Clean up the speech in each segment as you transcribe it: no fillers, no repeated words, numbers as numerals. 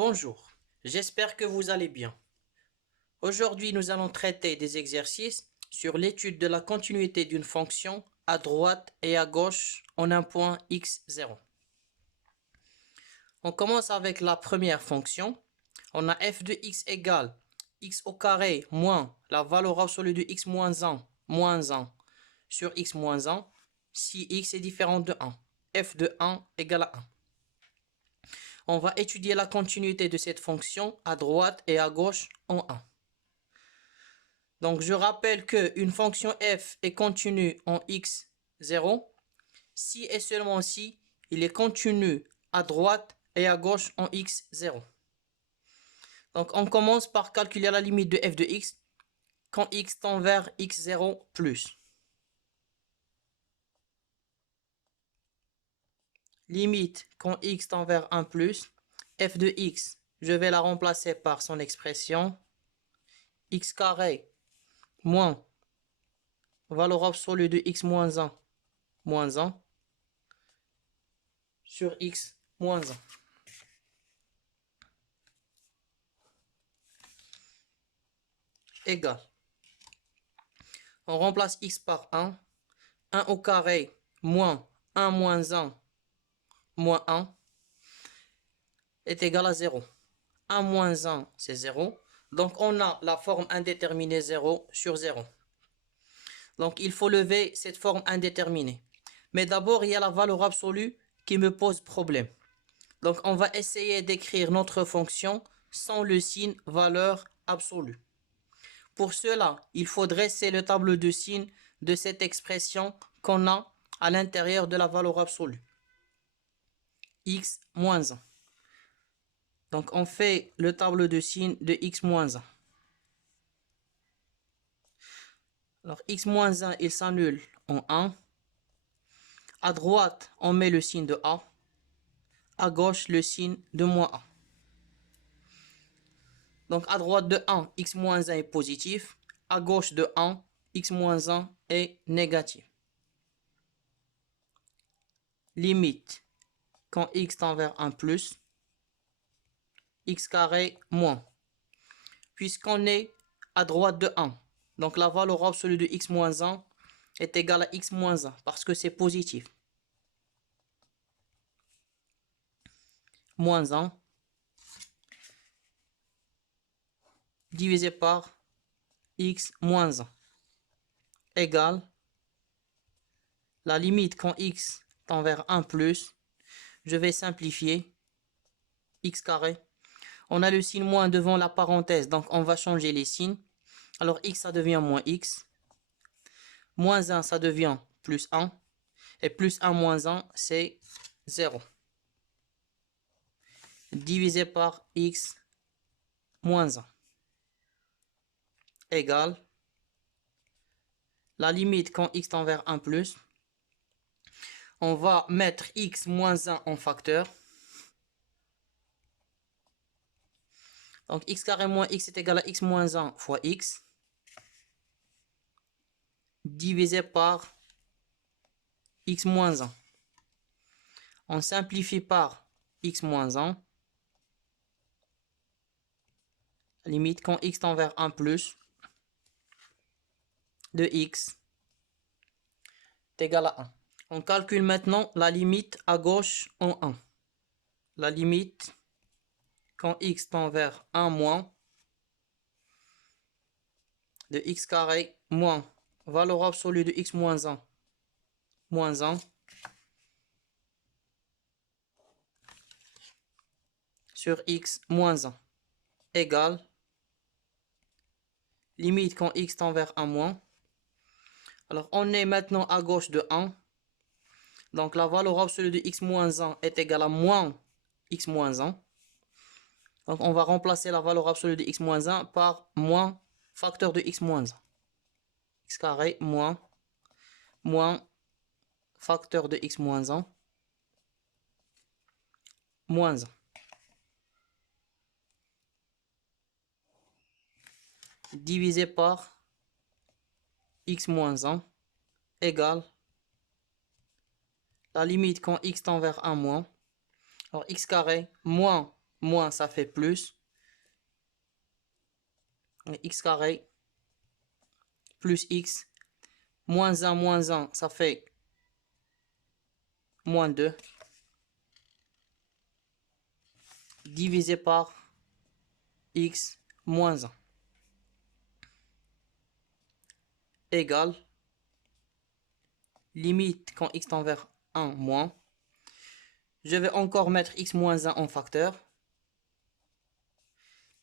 Bonjour, j'espère que vous allez bien. Aujourd'hui, nous allons traiter des exercices sur l'étude de la continuité d'une fonction à droite et à gauche en un point x0. On commence avec la première fonction. On a f de x égale x au carré moins la valeur absolue de x moins 1 sur x moins 1 si x est différent de 1. F de 1 égale à 1. On va étudier la continuité de cette fonction à droite et à gauche en 1. Donc, je rappelle qu'une fonction f est continue en x0 si et seulement si il est continu à droite et à gauche en x0. Donc, on commence par calculer la limite de f de x quand x tend vers x0 plus. Limite quand x tend vers 1 plus, f de x, je vais la remplacer par son expression x carré moins valeur absolue de x moins 1 sur x moins 1. Égal. On remplace x par 1. 1 au carré moins 1 moins 1 moins 1 est égal à 0. 1 moins 1, c'est 0. Donc, on a la forme indéterminée 0 sur 0. Donc, il faut lever cette forme indéterminée. Mais d'abord, il y a la valeur absolue qui me pose problème. Donc, on va essayer d'écrire notre fonction sans le signe valeur absolue. Pour cela, il faut dresser le tableau de signes de cette expression qu'on a à l'intérieur de la valeur absolue. X moins 1. Donc, on fait le tableau de signes de x moins 1. Alors, x moins 1, il s'annule en 1. À droite, on met le signe de A. À gauche, le signe de moins 1. Donc, à droite de 1, x moins 1 est positif. À gauche de 1, x moins 1 est négatif. Limite, quand x tend vers 1 plus, x carré moins. Puisqu'on est à droite de 1, donc la valeur absolue de x moins 1 est égale à x moins 1 parce que c'est positif. Moins 1 divisé par x moins 1 égale la limite quand x tend vers 1 plus, je vais simplifier, x carré. On a le signe moins devant la parenthèse, donc on va changer les signes. Alors x, ça devient moins x. Moins 1, ça devient plus 1. Et plus 1 moins 1, c'est 0. Divisé par x moins 1 égale la limite quand x tend vers 1 plus. On va mettre x moins 1 en facteur. Donc x carré moins x est égal à x moins 1 fois x. Divisé par x moins 1. On simplifie par x moins 1. Limite quand x tend vers 1 plus de x est égal à 1. On calcule maintenant la limite à gauche en 1. La limite quand x tend vers 1 moins de x carré moins valeur absolue de x moins 1 sur x moins 1 égale limite quand x tend vers 1 moins. Alors on est maintenant à gauche de 1. Donc la valeur absolue de x moins 1 est égale à moins x moins 1. Donc on va remplacer la valeur absolue de x moins 1 par moins facteur de x moins 1. X carré moins facteur de x moins 1 moins 1. Divisé par x moins 1 égale la limite quand x tend vers 1 moins. Alors x carré moins moins ça fait plus. X carré plus x. Moins 1, ça fait moins 2. Divisé par x moins 1. Égale. Limite quand x tend vers 1 moins. Je vais encore mettre x moins 1 en facteur.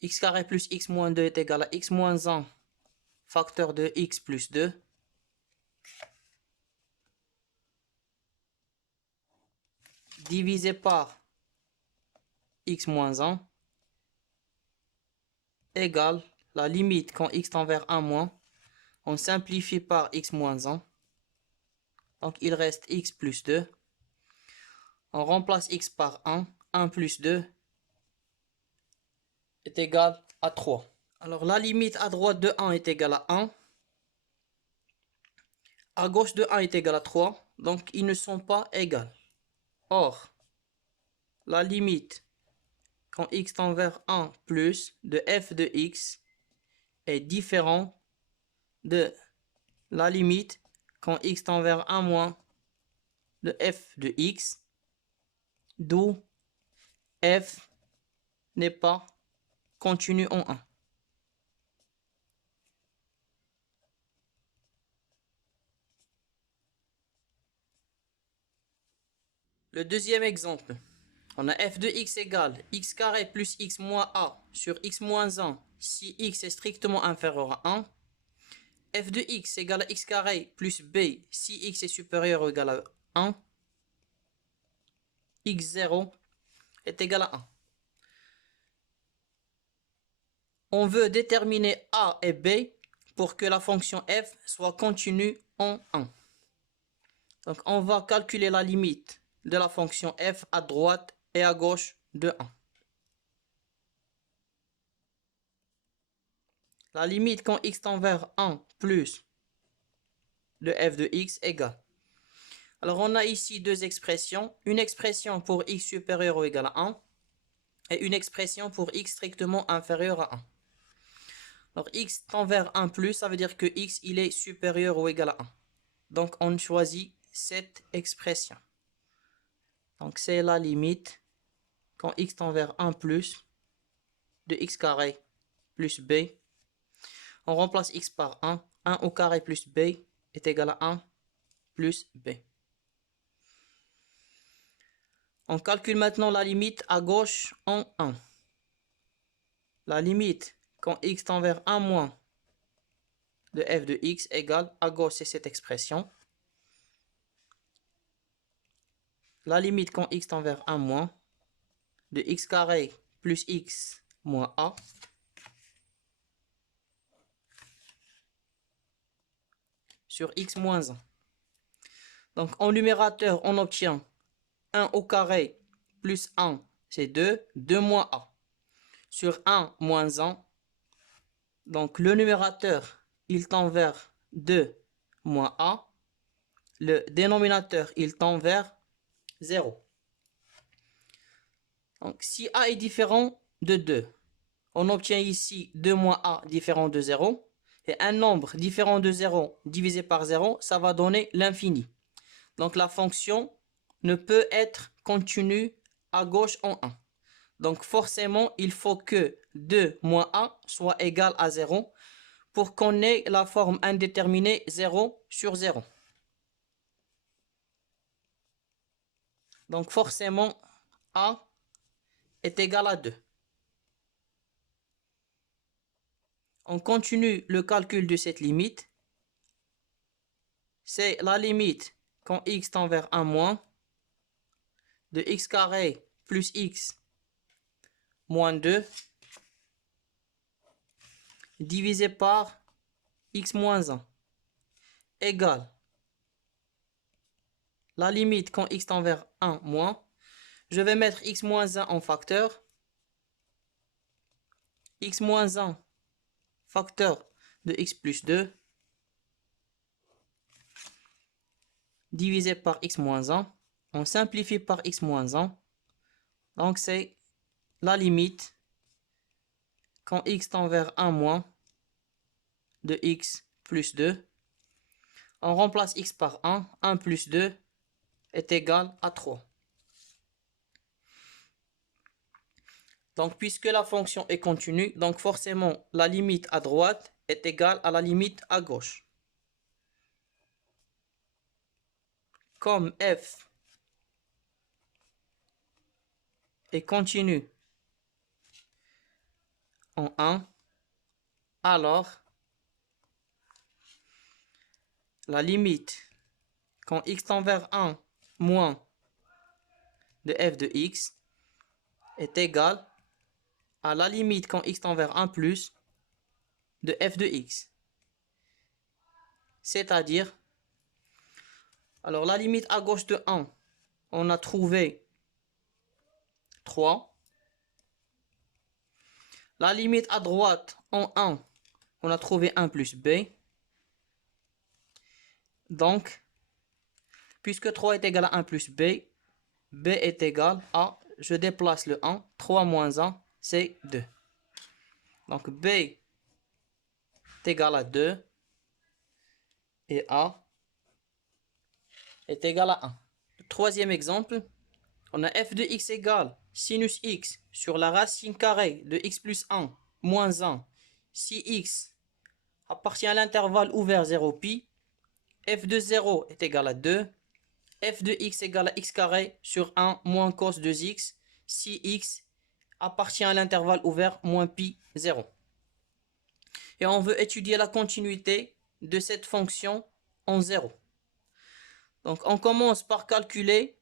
X carré plus x moins 2 est égal à x moins 1 facteur de x plus 2. Divisé par x moins 1 égale la limite quand x tend vers 1 moins. On simplifie par x moins 1. Donc il reste x plus 2. On remplace x par 1. 1 plus 2 est égal à 3. Alors la limite à droite de 1 est égale à 1. À gauche de 1 est égal à 3. Donc ils ne sont pas égaux. Or, la limite quand x tend vers 1 plus de f de x est différent de la limite quand x tend vers 1 moins de f de x, d'où f n'est pas continu en 1. Le deuxième exemple, on a f de x égale x carré plus x moins a sur x moins 1 si x est strictement inférieur à 1. F de x égale à x carré plus b si x est supérieur ou égal à 1. x0 est égal à 1. On veut déterminer a et b pour que la fonction f soit continue en 1. Donc on va calculer la limite de la fonction f à droite et à gauche de 1. La limite quand x tend vers 1 plus de f de x égale. Alors on a ici deux expressions. Une expression pour x supérieur ou égal à 1 et une expression pour x strictement inférieur à 1. Alors x tend vers 1 plus, ça veut dire que x il est supérieur ou égal à 1. Donc on choisit cette expression. Donc c'est la limite quand x tend vers 1 plus de x carré plus b. On remplace x par 1. 1 au carré plus b est égal à 1 plus b. On calcule maintenant la limite à gauche en 1. La limite quand x tend vers 1 moins de f de x égale, à gauche c'est cette expression. La limite quand x tend vers 1 moins de x carré plus x moins a sur x moins 1. Donc en numérateur, on obtient 1 au carré plus 1, c'est 2, 2 moins a. Sur 1 moins 1, donc le numérateur, il tend vers 2 moins a. Le dénominateur, il tend vers 0. Donc si a est différent de 2, on obtient ici 2 moins a différent de 0. Et un nombre différent de 0 divisé par 0, ça va donner l'infini. Donc la fonction ne peut être continue à gauche en 1. Donc forcément, il faut que 2 moins a soit égal à 0 pour qu'on ait la forme indéterminée 0 sur 0. Donc forcément, a est égal à 2. On continue le calcul de cette limite. C'est la limite quand x tend vers 1 moins de x carré plus x moins 2 divisé par x moins 1 égale la limite quand x tend vers 1 moins. Je vais mettre x moins 1 en facteur. X moins 1 facteur de x plus 2 divisé par x moins 1. On simplifie par x moins 1. Donc c'est la limite quand x tend vers 1 moins de x plus 2. On remplace x par 1. 1 plus 2 est égal à 3. Donc, puisque la fonction est continue, donc forcément, la limite à droite est égale à la limite à gauche. Comme f est continue en 1, alors la limite quand x tend vers 1 moins de f de x est égale à la limite quand x tend vers 1 plus de f de x. C'est-à-dire, alors la limite à gauche de 1, on a trouvé 3. La limite à droite en 1, on a trouvé 1 plus b. Donc, puisque 3 est égal à 1 plus b, b est égal à, je déplace le 1, 3 moins 1, c'est 2. Donc, b est égal à 2 et a est égal à 1. Le troisième exemple, on a f de x égale sinus x sur la racine carrée de x plus 1 moins 1 si x appartient à l'intervalle ouvert 0 pi. F de 0 est égal à 2. F de x égale à x carré sur 1 moins cos 2x si x appartient à l'intervalle ouvert moins pi 0. Et on veut étudier la continuité de cette fonction en 0. Donc on commence par calculer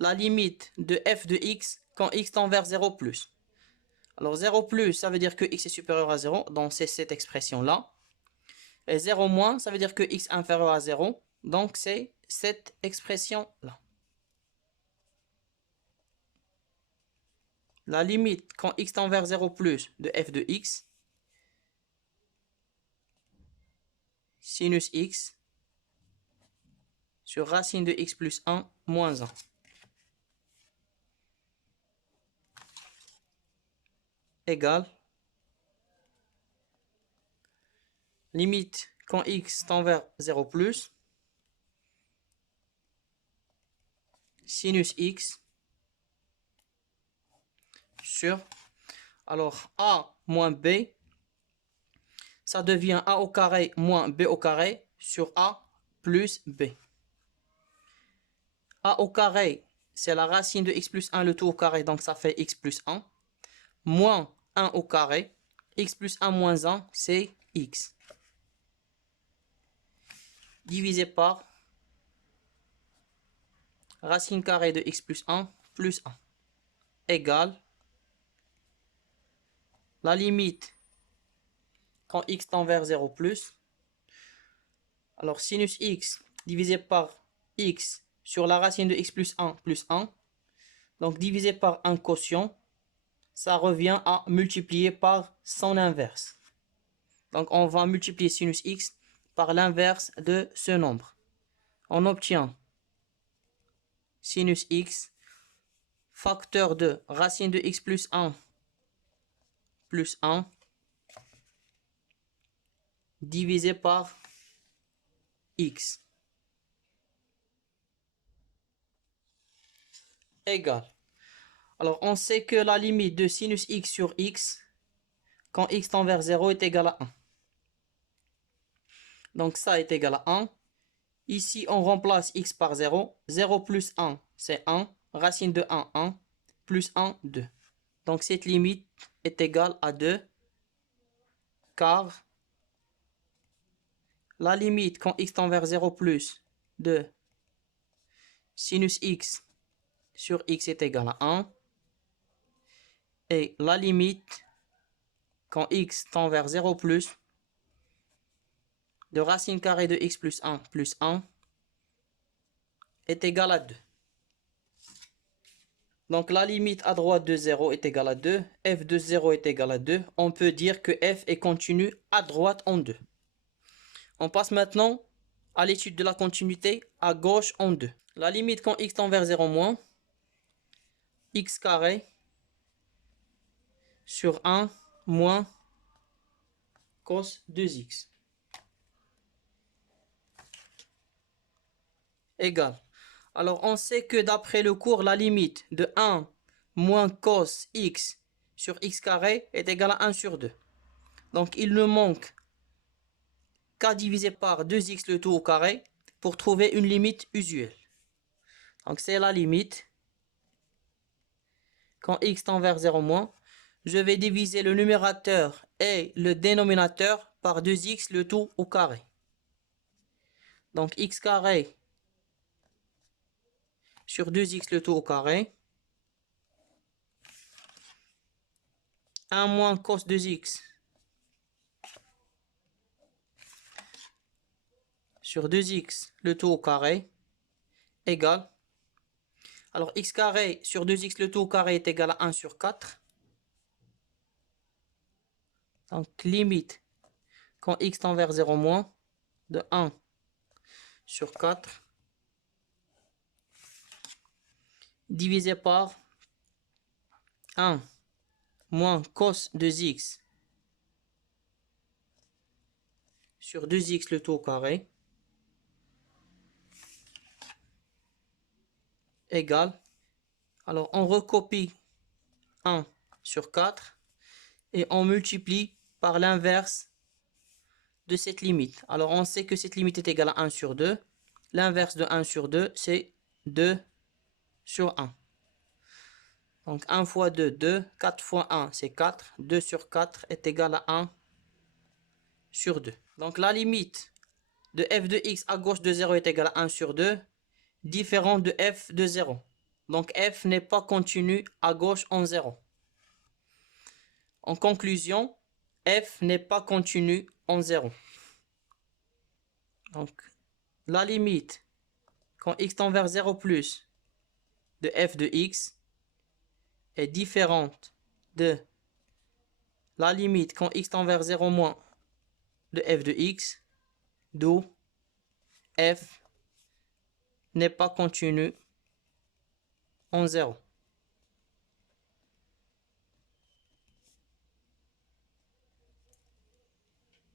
la limite de f de x quand x tend vers 0 plus. Alors 0 plus, ça veut dire que x est supérieur à 0, donc c'est cette expression-là. Et 0 moins, ça veut dire que x est inférieur à 0, donc c'est cette expression-là. La limite quand x tend vers 0 plus de f de x, sinus x sur racine de x plus 1 moins 1. Égale limite quand x tend vers 0 plus sinus x sur, alors a moins b, ça devient a au carré moins b au carré sur a plus b. A au carré, c'est la racine de x plus 1, le tout au carré, donc ça fait x plus 1. Moins 1 au carré, x plus 1 moins 1, c'est x. Divisé par racine carrée de x plus 1 égale la limite quand x tend vers 0 plus. Alors sinus x divisé par x sur la racine de x plus 1 plus 1. Donc divisé par un quotient, ça revient à multiplier par son inverse. Donc on va multiplier sinus x par l'inverse de ce nombre. On obtient sinus x facteur de racine de x plus 1 divisé par x égale. Alors on sait que la limite de sinus x sur x quand x tend vers 0 est égal à 1. Donc ça est égal à 1. Ici on remplace x par 0. 0 plus 1 c'est 1. Racine de 1, 1. Plus 1, 2. Donc cette limite est égale à 2. Car la limite quand x tend vers 0 plus de sinus x sur x est égal à 1. Et la limite quand x tend vers 0 plus de racine carrée de x plus 1 est égale à 2. Donc la limite à droite de 0 est égale à 2. F de 0 est égal à 2. On peut dire que f est continu à droite en 2. On passe maintenant à l'étude de la continuité à gauche en 2. La limite quand x tend vers 0 moins, x carré sur 1 moins cos 2x égale. Alors, on sait que d'après le cours, la limite de 1 moins cos x sur x carré est égale à 1 sur 2. Donc, il ne manque qu'à diviser par 2x le tout au carré pour trouver une limite usuelle. Donc, c'est la limite. Quand x tend vers 0 moins, je vais diviser le numérateur et le dénominateur par 2x le tout au carré. Donc, x carré sur 2x le tout au carré. 1 moins cos 2x sur 2x le tout au carré égale. Alors, x carré sur 2x le tout au carré est égal à 1 sur 4. Donc, limite, quand x tend vers 0 moins, de 1 sur 4, divisé par 1 moins cos 2x sur 2x le tout au carré, égale. Alors, on recopie 1 sur 4 et on multiplie par l'inverse de cette limite. Alors, on sait que cette limite est égale à 1 sur 2. L'inverse de 1 sur 2, c'est 2 sur 1. Donc, 1 fois 2, 2. 4 fois 1, c'est 4. 2 sur 4 est égal à 1 sur 2. Donc, la limite de f de x à gauche de 0 est égale à 1 sur 2, différent de f de 0. Donc, f n'est pas continu à gauche en 0. En conclusion, f n'est pas continu en 0. Donc, la limite, quand x tend vers 0 plus, de f de x est différente de la limite quand x tend vers 0 moins de f de x, d'où f n'est pas continu en 0.